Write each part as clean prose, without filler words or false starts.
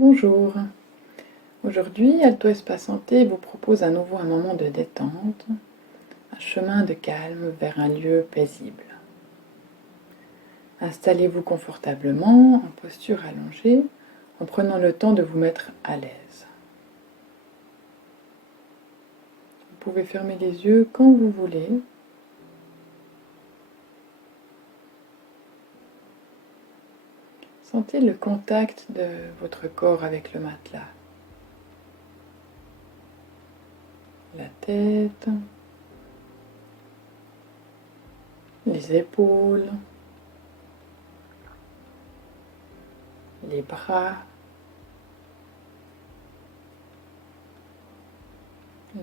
Bonjour, aujourd'hui Alto Espace Santé vous propose à nouveau un moment de détente, un chemin de calme vers un lieu paisible. Installez-vous confortablement en posture allongée en prenant le temps de vous mettre à l'aise. Vous pouvez fermer les yeux quand vous voulez. Sentez le contact de votre corps avec le matelas. La tête, les épaules, les bras,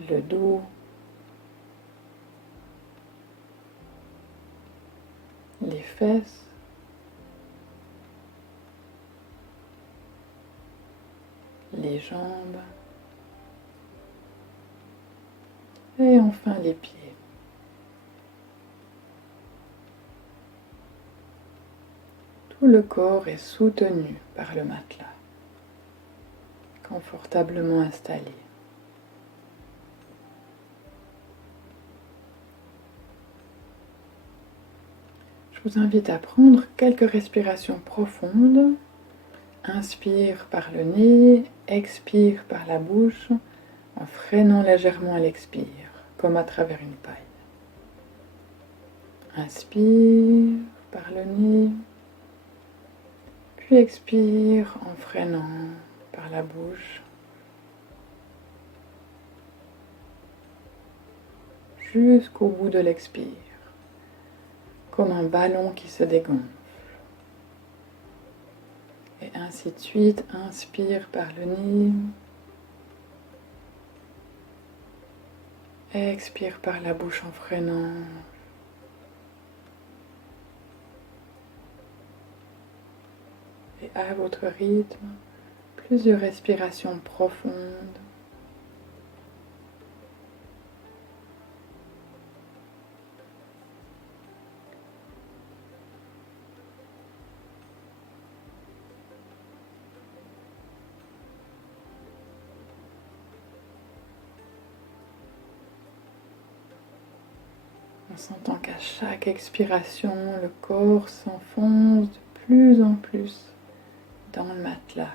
le dos, les fesses, les jambes et enfin les pieds. Tout le corps est soutenu par le matelas, confortablement installé. Je vous invite à prendre quelques respirations profondes. Inspire par le nez, expire par la bouche, en freinant légèrement à l'expire, comme à travers une paille. Inspire par le nez, puis expire en freinant par la bouche, jusqu'au bout de l'expire, comme un ballon qui se dégonfle. Et ainsi de suite, inspire par le nez, expire par la bouche en freinant. Et à votre rythme, plusieurs respirations profondes. En sentant qu'à chaque expiration, le corps s'enfonce de plus en plus dans le matelas,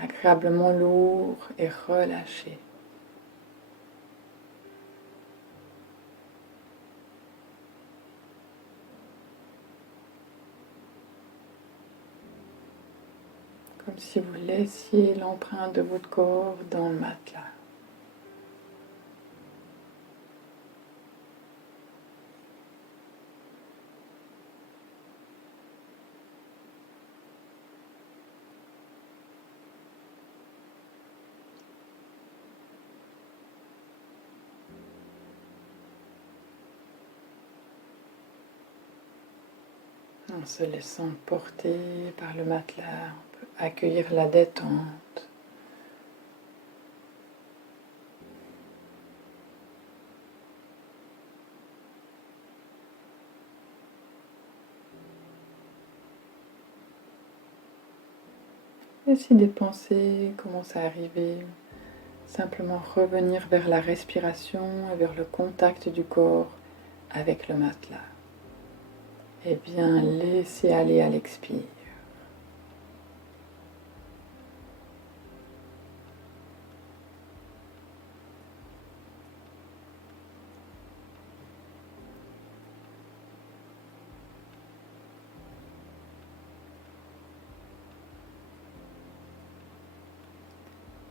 agréablement lourd et relâché. Comme si vous laissiez l'empreinte de votre corps dans le matelas. En se laissant porter par le matelas, on peut accueillir la détente. Et si des pensées commencent à arriver, simplement revenir vers la respiration et vers le contact du corps avec le matelas. Et bien laisser aller à l'expire.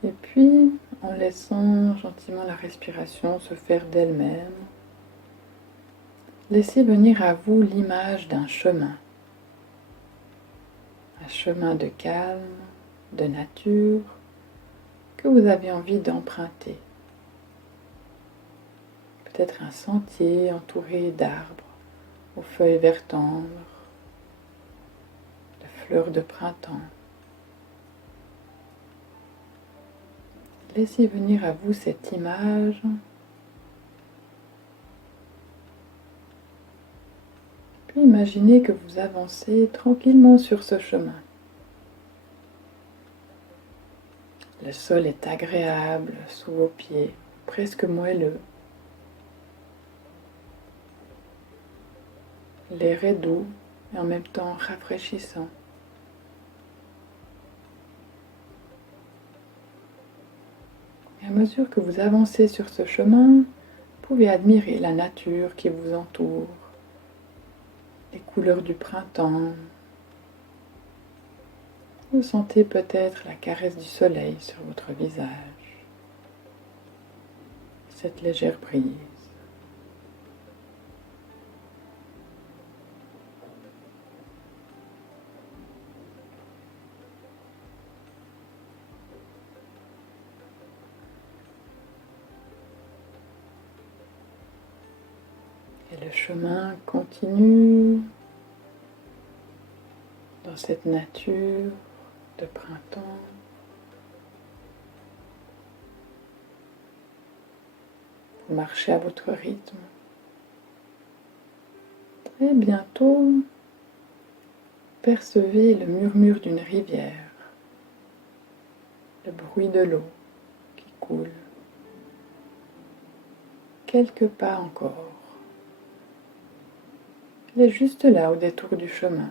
Et puis, en laissant gentiment la respiration se faire d'elle-même, laissez venir à vous l'image d'un chemin. Un chemin de calme, de nature, que vous avez envie d'emprunter. Peut-être un sentier entouré d'arbres, aux feuilles vert tendre, de fleurs de printemps. Laissez venir à vous cette image. Puis imaginez que vous avancez tranquillement sur ce chemin. Le sol est agréable sous vos pieds, presque moelleux. L'air est doux et en même temps rafraîchissant. Et à mesure que vous avancez sur ce chemin, vous pouvez admirer la nature qui vous entoure, les couleurs du printemps. Vous sentez peut-être la caresse du soleil sur votre visage, cette légère brise. Et le chemin continue dans cette nature de printemps. Vous marchez à votre rythme. Très bientôt, percevez le murmure d'une rivière, le bruit de l'eau qui coule. Quelques pas encore. Elle est juste là au détour du chemin.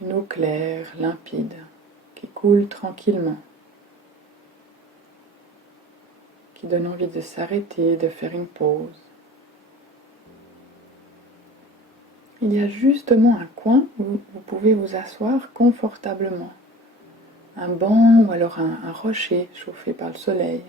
Une eau claire, limpide, qui coule tranquillement, qui donne envie de s'arrêter, de faire une pause. Il y a justement un coin où vous pouvez vous asseoir confortablement. Un banc ou alors un rocher chauffé par le soleil.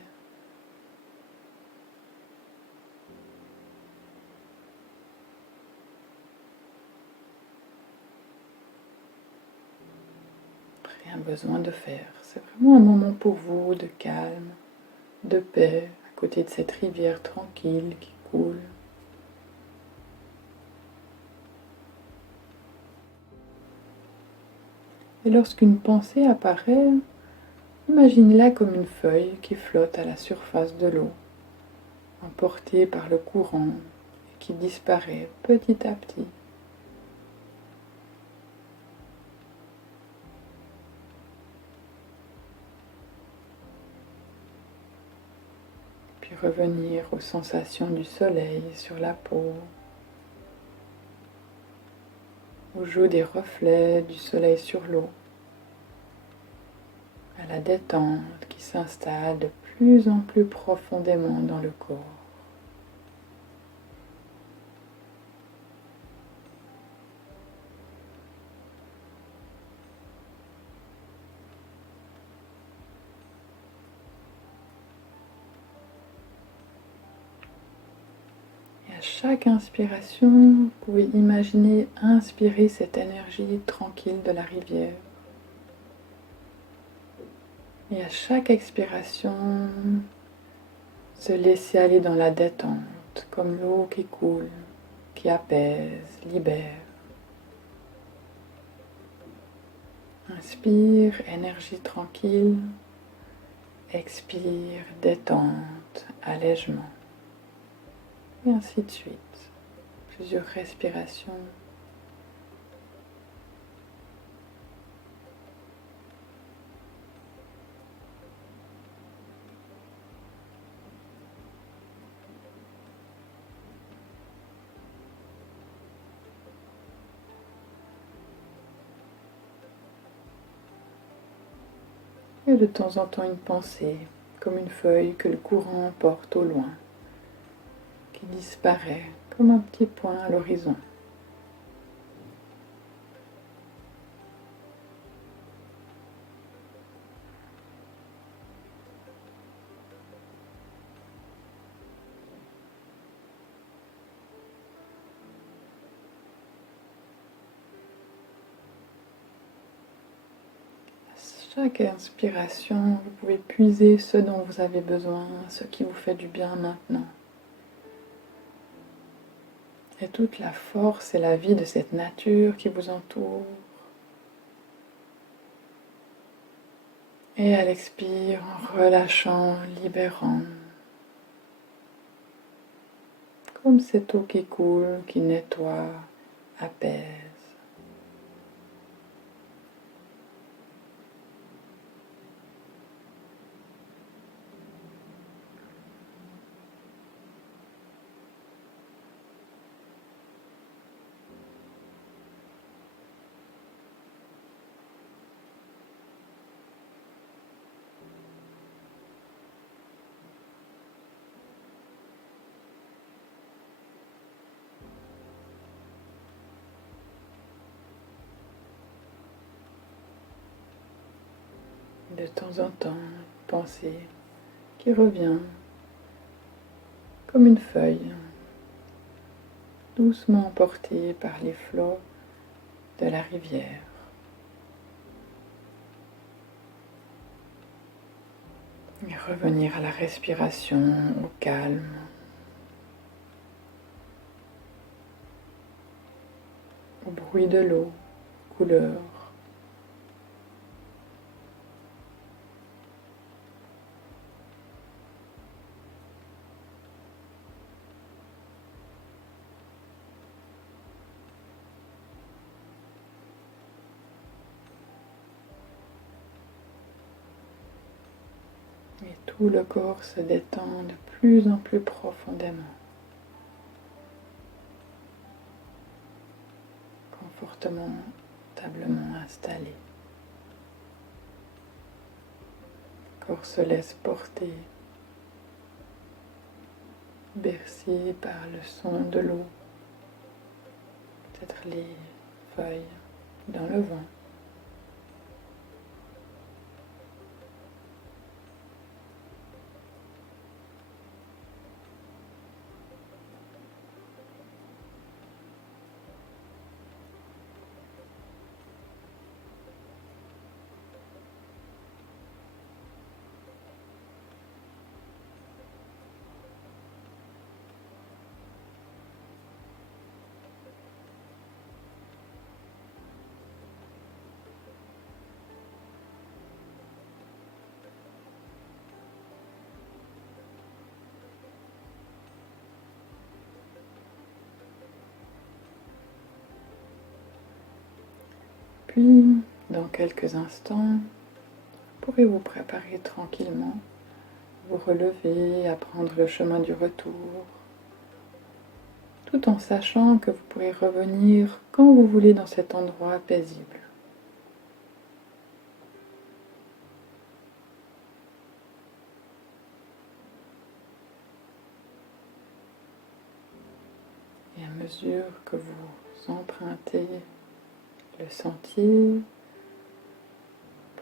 Rien besoin de faire. C'est vraiment un moment pour vous de calme, de paix, à côté de cette rivière tranquille qui coule. Et lorsqu'une pensée apparaît, imaginez-la comme une feuille qui flotte à la surface de l'eau, emportée par le courant et qui disparaît petit à petit. Puis revenir aux sensations du soleil sur la peau, au jeu des reflets du soleil sur l'eau, à la détente qui s'installe de plus en plus profondément dans le corps. Et à chaque inspiration, vous pouvez imaginer inspirer cette énergie tranquille de la rivière. Et à chaque expiration, se laisser aller dans la détente, comme l'eau qui coule, qui apaise, libère. Inspire, énergie tranquille. Expire, détente, allègement. Et ainsi de suite. Plusieurs respirations. Et de temps en temps une pensée, comme une feuille que le courant emporte au loin, qui disparaît comme un petit point à l'horizon. Chaque inspiration, vous pouvez puiser ce dont vous avez besoin, ce qui vous fait du bien maintenant. Et toute la force et la vie de cette nature qui vous entoure. Et à l'expire, en relâchant, libérant. Comme cette eau qui coule, qui nettoie, apaise. de temps en temps, une pensée qui revient comme une feuille, doucement emportée par les flots de la rivière. Et revenir à la respiration, au calme. Au bruit de l'eau, couleur. Et tout le corps se détend de plus en plus profondément, confortablement installé. Le corps se laisse porter, bercé par le son de l'eau, peut-être les feuilles dans le vent. Puis, dans quelques instants, vous pourrez vous préparer tranquillement, vous relever, à prendre le chemin du retour, tout en sachant que vous pourrez revenir quand vous voulez dans cet endroit paisible. Et à mesure que vous empruntez le sentier, vous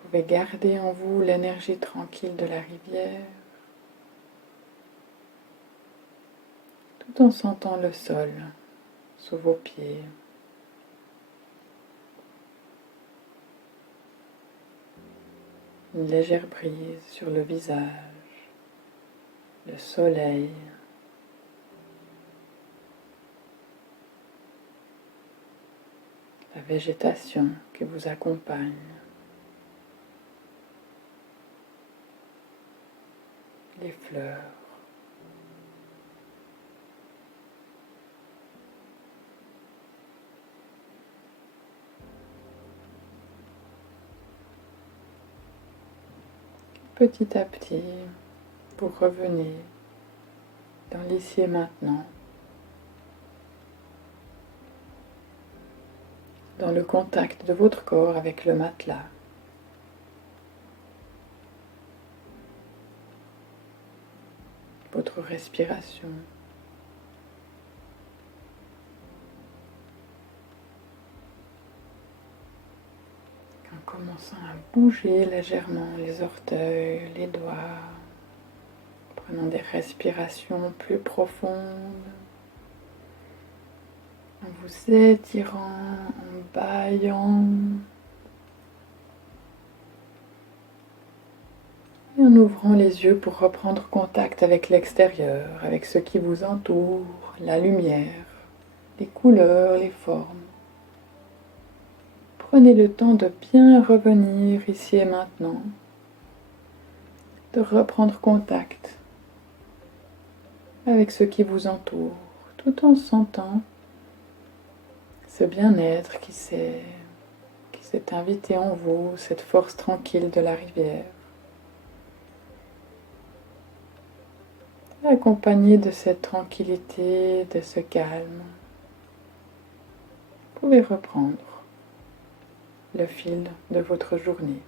pouvez garder en vous l'énergie tranquille de la rivière, tout en sentant le sol sous vos pieds. Une légère brise sur le visage, le soleil, la végétation qui vous accompagne, les fleurs. Petit à petit, vous revenez dans l'ici et maintenant, dans le contact de votre corps avec le matelas. Votre respiration. En commençant à bouger légèrement les orteils, les doigts, prenant des respirations plus profondes, en vous étirant, en bâillant, et en ouvrant les yeux pour reprendre contact avec l'extérieur, avec ce qui vous entoure, la lumière, les couleurs, les formes. Prenez le temps de bien revenir ici et maintenant, de reprendre contact avec ce qui vous entoure, tout en sentant ce bien-être qui s'est invité en vous, cette force tranquille de la rivière. Accompagné de cette tranquillité, de ce calme, vous pouvez reprendre le fil de votre journée.